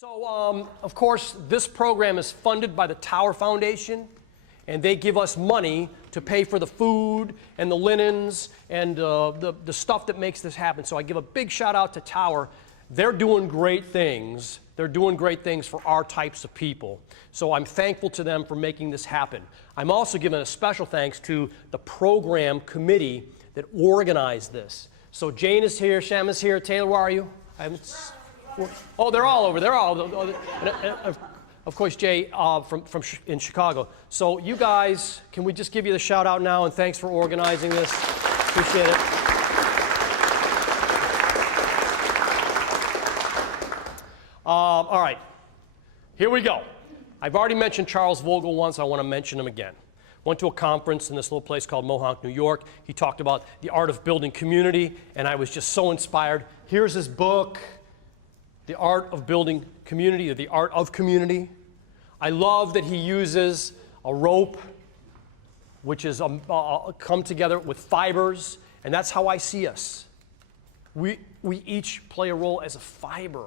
So, of course, this program is funded by the Tower Foundation, and they give us money to pay for the food and the linens and the stuff that makes this happen. So I give a big shout out to Tower. They're doing great things. They're doing great things for our types of people. So I'm thankful to them for making this happen. I'm also giving a special thanks to the program committee that organized this. So Jane is here, Shem is here, Taylor, where are you? Oh, they're all over. They're all. Of course, Jay in Chicago. So you guys, can we just give you the shout out now and thanks for organizing this? Appreciate it. All right, here we go. I've already mentioned Charles Vogel once. I want to mention him again. Went to a conference in this little place called Mohonk, New York. He talked about the art of building community, and I was just so inspired. Here's his book, The Art of Building Community, or The Art of Community. I love that he uses a rope, which is come together with fibers, and that's how I see us. We each play a role as a fiber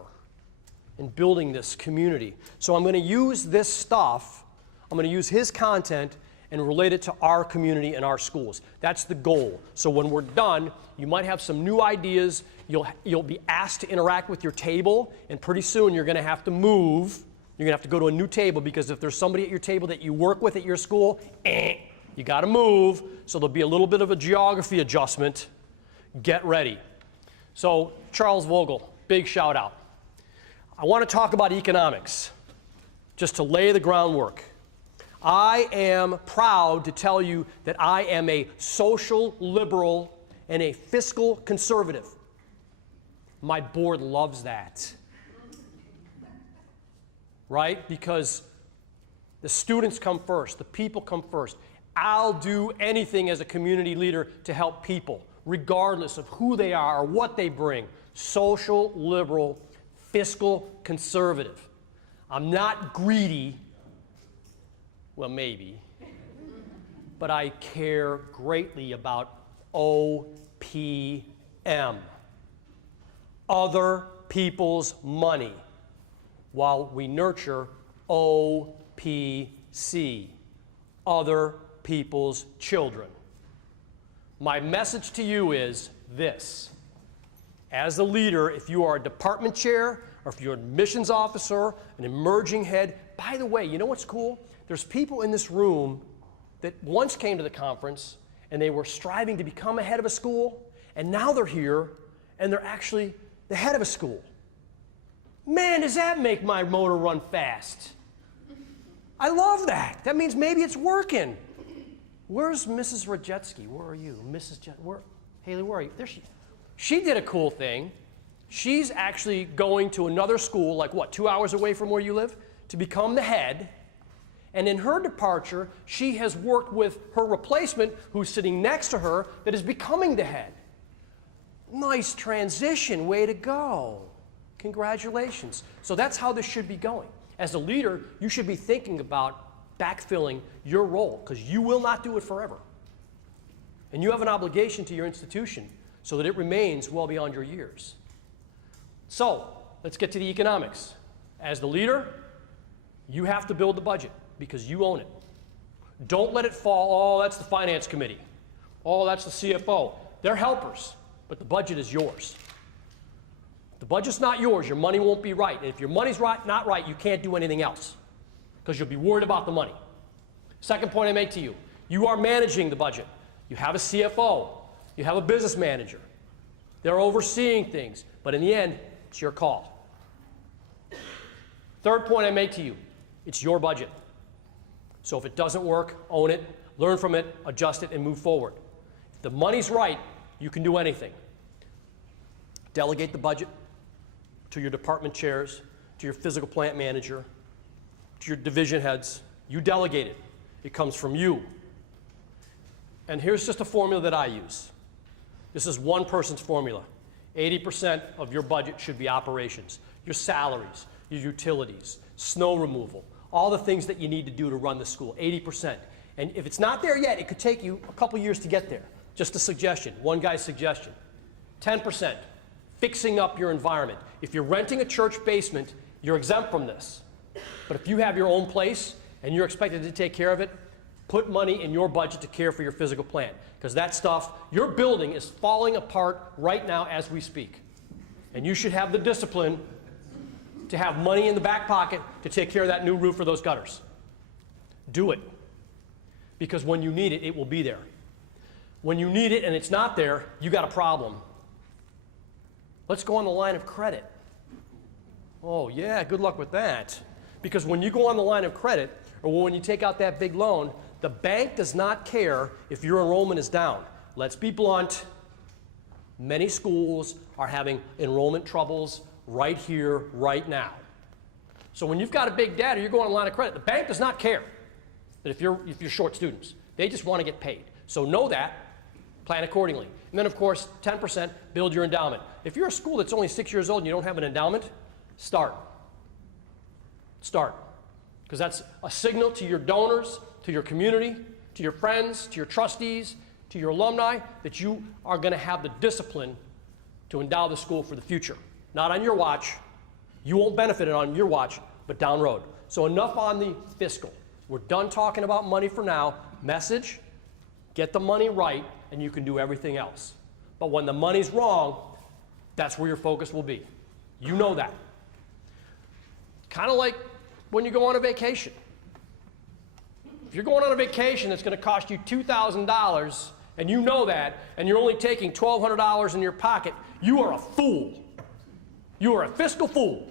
in building this community. So I'm going to use this stuff, I'm going to use his content and relate it to our community and our schools. That's the goal. So when we're done, you might have some new ideas. You'll be asked to interact with your table, and pretty soon you're going to have to move. You're going to have to go to a new table, because if there's somebody at your table that you work with at your school, you got to move. So there'll be a little bit of a geography adjustment. Get ready. So Charles Vogel, big shout out. I want to talk about economics, just to lay the groundwork. I am proud to tell you that I am a social liberal and a fiscal conservative. My board loves that. Right? Because the students come first, the people come first. I'll do anything as a community leader to help people, regardless of who they are or what they bring. Social liberal, fiscal conservative. I'm not greedy. Well, maybe. But I care greatly about OPM. Other people's money, while we nurture OPC. Other people's children. My message to you is this. As a leader, if you are a department chair, or if you're an admissions officer, an emerging head, by the way, you know what's cool? There's people in this room that once came to the conference and they were striving to become a head of a school, and now they're here and they're actually the head of a school. Man, does that make my motor run fast? I love that. That means maybe it's working. Where's Mrs. Rajetsky? Where are you? Mrs. Haley, where are you? There she is. She did a cool thing. She's actually going to another school, like what, 2 hours away from where you live, to become the head. And in her departure, she has worked with her replacement, who's sitting next to her, that is becoming the head. Nice transition, way to go. Congratulations. So that's how this should be going. As a leader, you should be thinking about backfilling your role, because you will not do it forever. And you have an obligation to your institution so that it remains well beyond your years. So let's get to the economics. As the leader, you have to build the budget, because you own it. Don't let it fall, oh, that's the finance committee. Oh, that's the CFO. They're helpers, but the budget is yours. If the budget's not yours, your money won't be right. And if your money's not right, you can't do anything else, because you'll be worried about the money. Second point I make to you, you are managing the budget. You have a CFO. You have a business manager. They're overseeing things, but in the end, it's your call. Third point I make to you, it's your budget. So if it doesn't work, own it, learn from it, adjust it, and move forward. If the money's right, you can do anything. Delegate the budget to your department chairs, to your physical plant manager, to your division heads. You delegate it. It comes from you. And here's just a formula that I use. This is one person's formula. 80% of your budget should be operations. Your salaries, your utilities, snow removal, all the things that you need to do to run the school, 80%. And if it's not there yet, it could take you a couple years to get there. Just a suggestion, one guy's suggestion. 10%, fixing up your environment. If you're renting a church basement, You're exempt from this. But if you have your own place and you're expected to take care of it, put money in your budget to care for your physical plant. Because that stuff, your building is falling apart right now as we speak. And you should have the discipline to have money in the back pocket to take care of that new roof or those gutters. Do it. Because when you need it, it will be there. When you need it and it's not there, you got a problem. Let's go on the line of credit. Oh yeah, good luck with that. Because when you go on the line of credit, or when you take out that big loan, the bank does not care if your enrollment is down. Let's be blunt. Many schools are having enrollment troubles right here, right now. So when you've got a big debt or you're going on a line of credit, the bank does not care that if you're short students. They just want to get paid. So know that, plan accordingly. And then of course, 10%, build your endowment. If you're a school that's only 6 years old and you don't have an endowment, start. Start. Because that's a signal to your donors, to your community, to your friends, to your trustees, to your alumni, that you are going to have the discipline to endow the school for the future. Not on your watch. You won't benefit it on your watch, but down road. So enough on the fiscal. We're done talking about money for now. Message, get the money right, and you can do everything else. But when the money's wrong, that's where your focus will be. You know that. Kind of like when you go on a vacation. If you're going on a vacation that's going to cost you $2,000, and you know that, and you're only taking $1,200 in your pocket, you are a fool. You are a fiscal fool.